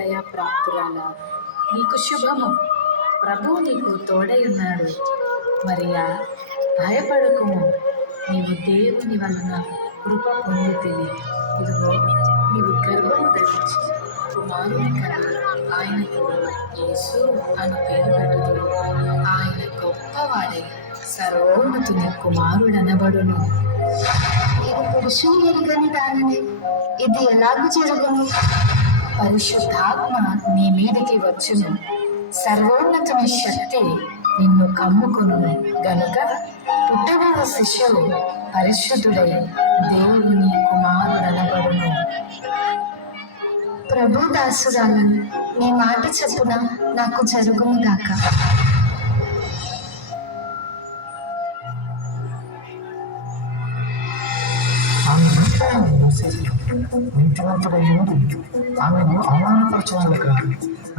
దయా ప్రాప్తురాలా, నీకు శుభము. ప్రభువు నీకు తోడై ఉన్నాడు. మరియా, భయపడకుము, నీవు దేవుని వలన కృప పొందితివి. ఇదిగో, నీవు గర్భము ధరించి కుమారుని కని ఆయనకు యేసు అని పేరు పెట్టుదువు. ఆయన గొప్పవాడై సర్వోన్నతుని కుమారుడనబడును. ఇది పురుషుని ఎరుగని దానిని, ఇది ఎలాగూ జరుగును? పరిశుద్ధాత్మ నీ మీదికి వచ్చును, సర్వోన్నతుని శక్తి నిన్ను కమ్ముకొనును గనుక పుట్టబోవు శిశువు పరిశుద్ధుడై దేవుని కుమారుడనబడును. ప్రభు దాసురాలను, నీ మాట చెప్పున నాకు జరుగును గాక. ఆమెను అవమానపరచడానికి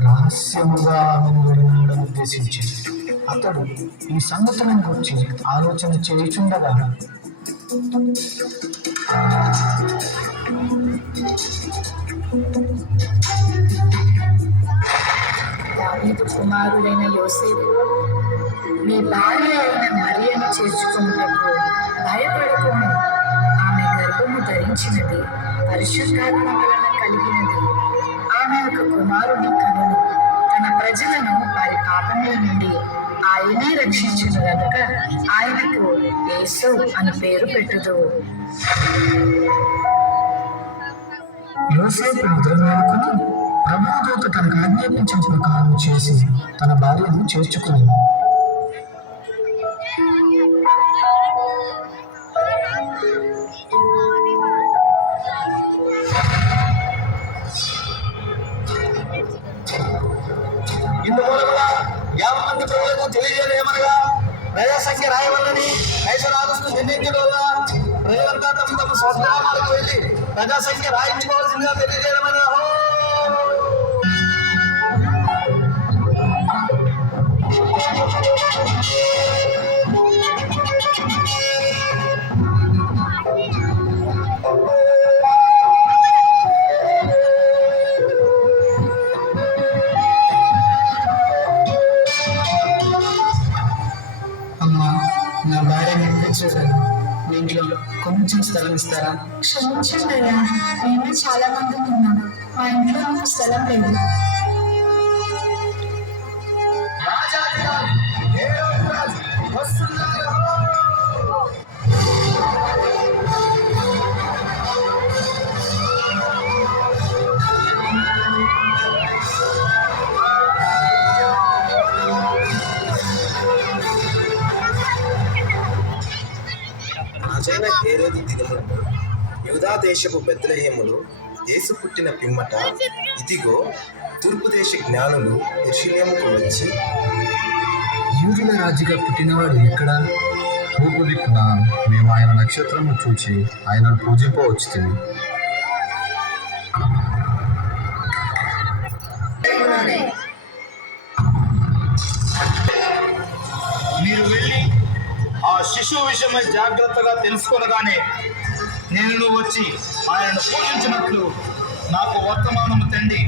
రహస్యముగా ఆమెను వెళ్ళడం ఉద్దేశించి అతడు ఈ సంగతులను గురించి ఆలోచన చేయుచుండగా దావీదు కుమారుడైన యోసేపు, నీ భార్య అయిన మరియను చేర్చుకున్నటకు భయపడకుము. ఆమె గర్భము ధరించినది పరిశుద్ధాత్మ వలన కలిగినది. ఆమె ఒక కుమారుని కనును. తన ప్రజలను వారి పాపముల నుండి ఆయనే రక్షించును గనుక ఆయనకు యేసు అని పేరు పెట్టుదు. యోసేపు నిద్ర మేలుకొని ప్రభుదూత తనకు ఆజ్ఞాపించిన ప్రకారం చేసి తన భార్యను చేర్చుకుని ఇందుమూలముగా 50 మంది ప్రజలకు తెలియజేయమనగా ప్రజాసంఖ్య రాయవల్లని కైసరాలను నిర్ణయించడం వల్ల ప్రజలంతా తమ తమ స్వగ్రామాలకు వెళ్ళి ప్రజాసంఖ్య రాయించుకోవాల్సిందిగా తెలియజేయమని నా భార్య నిర్మించేశాను. మీ ఇంట్లో కొంచెం స్థలం ఇస్తారా? క్షమించండి అయ్యా, మేము చాలా మంది ఉన్నాం. మా ఇంట్లో నాకు స్థలం లేదు. రాజైన హేరోదు దినములలో యూదా దేశపు బెత్లెహేములో యేసు పుట్టిన పిమ్మట ఇదిగో తూర్పు దేశ జ్ఞానులు యెరూషలేముకు వచ్చి, యూదుల రాజుగా పుట్టినవాడు ఎక్కడ? తూర్పు దిక్కున మేము ఆయన నక్షత్రము చూచి ఆయనను పూజింపవచ్చుతుంది. మీరు వెళ్ళి ఆ శిశువు విషయమై జాగ్రత్తగా తెలుసుకొనగానే నేను వచ్చి ఆయనను పూజించినట్లు నాకు వర్తమానము తండి.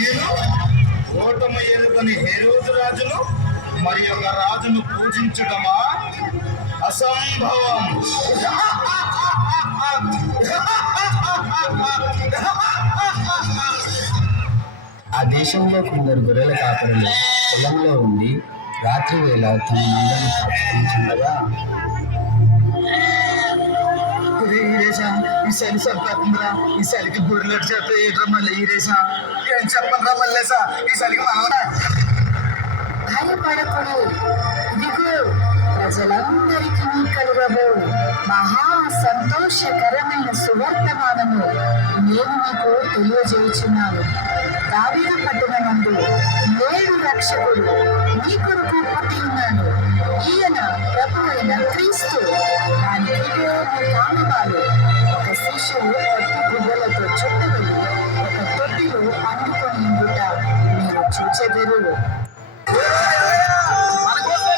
నేను ఓటమి ఎరుగని హేరోదు రాజును మరి ఒక రాజును పూజించడమా అసంభవం. ఆ దేశంలో కొందరు గొర్రెల కాపరులు పొలంలో ఉండి రాత్రి వేళ తమ మందను కాచుకుంటుండగా, ఈసారి సంపాదిందా, ఈసారికి గొర్రెలు చేత ఏట్రా మళ్ళీ ఈరేసా ఏం చెప్పండి మళ్ళేసా ఈసారికి మనవరా. భయపడకుడు, ఇదిగో ప్రజలందరికీ కలుగబో మహా సంతోషకరమైన సువర్తమానము నేను మీకు తెలియజేయుచున్నాను. దావీదు పట్టణమందు నేడు రక్షకుడు మీ కొరకు పుట్టి ఉన్నాడు. ఈయన ప్రభువైన క్రీస్తు. దానికి కానుపాలు ఒక శిశువు పట్టు గుడ్డలతో చుట్టబడి ఒక తొట్టిలో పండుకొని ఉండుట మీరు చూచెదరు. మన కోసం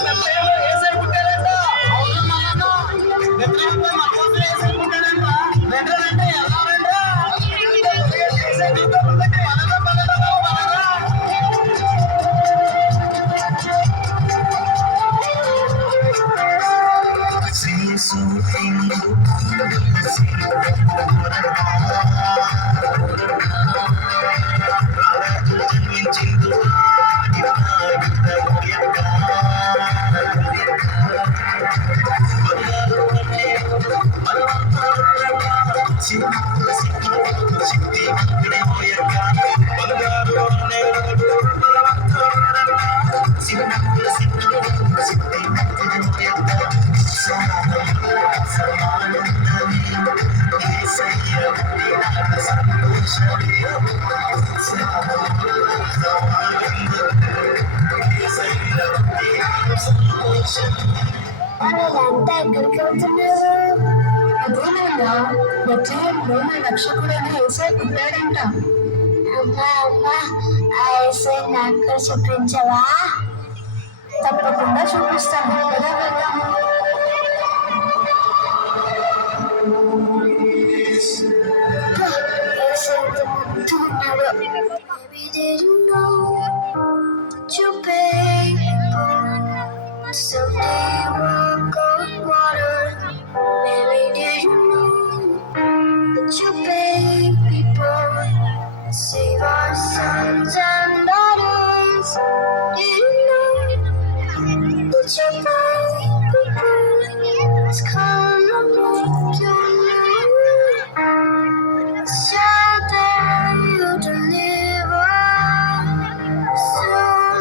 వాళ్ళంతా ఎక్కడికి వెళ్తున్నారు? అదేనయ్యా, బెత్లెహేంలో నా రక్షకుడైన యేసయ్య పుట్టాడంట. అమ్మా అమ్మా, ఆ యేసయ్య నాకు కూడా చూపించవా? తప్పకుండా చూపిస్తాను, కదా వెళ్దాము. యేసయ్య ఎంత ముద్దుగా ఉన్నాడో. Maybe they don't know that you're painful. Someday you walk on water. Maybe they don't know that you're baby boy. Save our sons and daughters. Do you know that you're baby boy has come to make you new? Child that you deliver soon.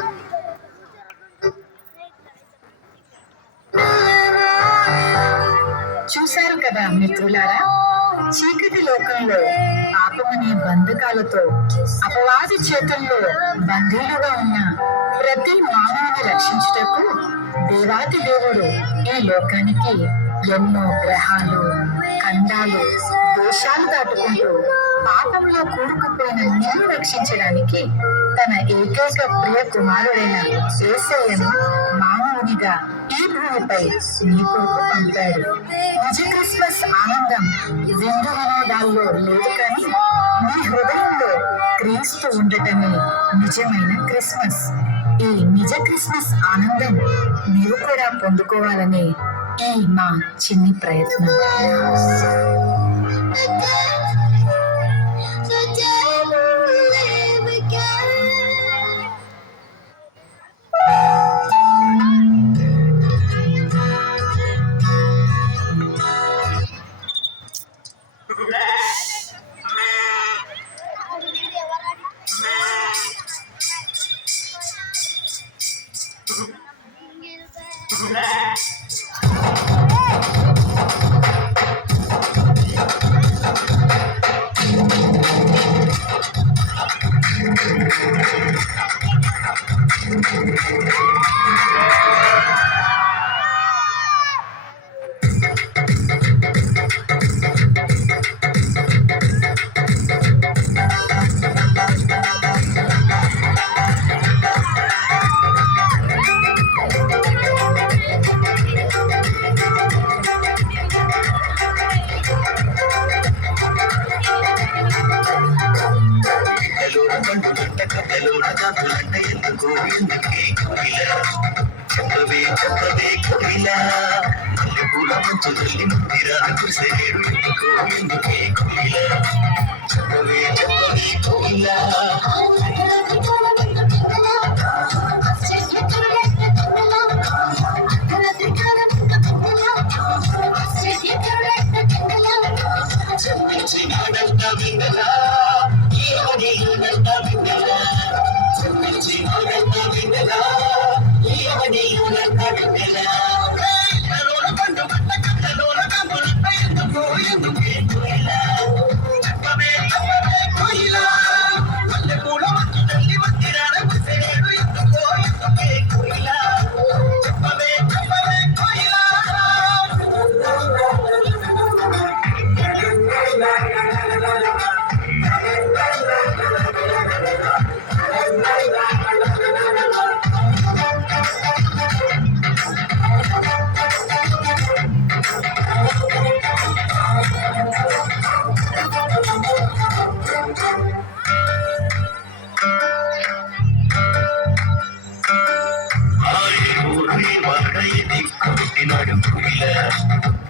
చూశారు కదా మిత్రులారా, చీకటి లోకంలో పాపమనే బంధకాలతో అపవాది చేతుల్లో బందీలుగా ఉన్న ప్రతి మానవుని రక్షించుటకు దేవాతి దేవుడు ఈ లోకానికి ఎన్నో గ్రహాలు, ఖండాలు, దేశాలు దాటుకుంటూ పాపంలో కూరుకుపోయిన నిన్ను రక్షించడానికి తన ఏకైక ప్రియ కుమారుడైన యేసయ్యను మానవునిగా ఈ భూమిపై నీ కొరకు పంపాడు. నిజ క్రిస్మస్ ఆనందం విందు వినోదాల్లో లేదు, కానీ నీ హృదయంలో క్రీస్తు ఉండటమే నిజమైన క్రిస్మస్. ఈ నిజ క్రిస్మస్ ఆనందం నీవు కూడా పొందుకోవాలని ఈ మా చిన్ని ప్రయత్నం. The devil will live again.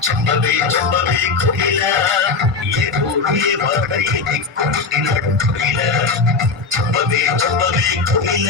చంబవే చంబవే కోయిల ఏ ఊరు ఏ వాడ ఏ దిక్కు పుట్టినాడు కోయిల చంబవే చంబవే కోయిల